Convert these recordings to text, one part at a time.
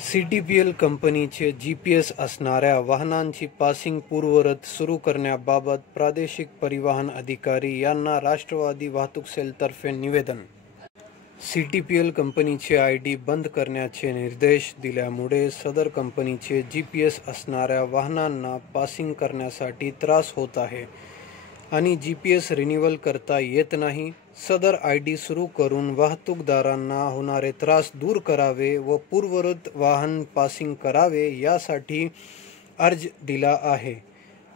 CTPL कंपनीचे GPS असणाऱ्या वाहनांची पासिंग पूर्ववत सुरू करण्याबाबत प्रादेशिक परिवहन अधिकारी यांना राष्ट्रवादी वाहतूक सेलतर्फे निवेदन। CTPL कंपनीचे ID बंद करण्याचे निर्देश दिल्यामुळे सदर कंपनीचे GPS असणाऱ्या वाहनांना पासिंग करण्यासाठी त्रास होत आहे आणि GPS रिन्यूअल करता येत नाही। सदर ID सुरू करून वाहतूकदारांना होणारे त्रास दूर करावे व पूर्ववत वाहन पासिंग करावे यासाठी अर्ज दिला आहे।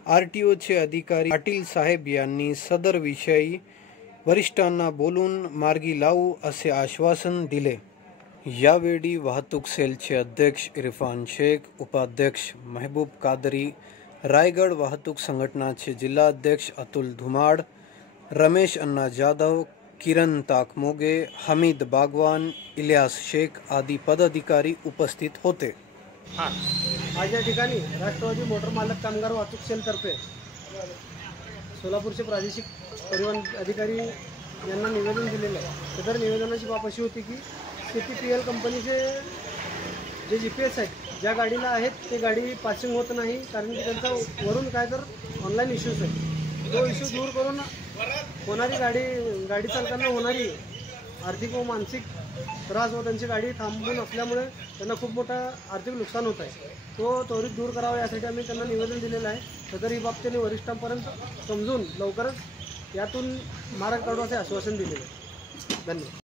RTOचे अधिकारी पाटील साहेब यांनी सदर विषयी वरिष्ठांना बोलून मार्गी लावू असे आश्वासन दिले। यावेळी वाहतूक सेलचे अध्यक्ष इरफान शेख, उपाध्यक्ष महबूब कादरी, रायगड वाहतूक संघटनाचे जिल्हाध्यक्ष अतुल धुमाड, रमेश अन्ना जाधव, किरण ताकमोगे, हमीद बागवान, इलियास शेख आदी पदाधिकारी उपस्थित होते। आज या ठिकाणी राष्ट्रवादी मोटर मालक कामगार वाहतूक सेलतर्फे सोलापूरचे प्रादेशिक परिवहन अधिकारी यांना निवेदन दिलेलं आहे। सदर निवेदनाची बाब अशी होती की CTPL कंपनीचे जे GPS आहेत, ज्या गाडीला आहेत ते गाडी पासिंग होत नाही, कारण की त्यांचा वरून काय तर ऑनलाईन इश्यूज आहे। तो इश्यू दूर करून होणारी गाडी चालकांना होणारी आर्थिक व मानसिक त्रास व त्यांची गाडी थांबून असल्यामुळे त्यांना खूप मोठा आर्थिक नुकसान होत आहे। तो त्वरित दूर करावा यासाठी आम्ही त्यांना निवेदन दिलेलं आहे। सदर ही बाब त्यांनी वरिष्ठांपर्यंत समजून लवकरच यातून मार्ग काढू असे आश्वासन दिलेले आहे। धन्यवाद।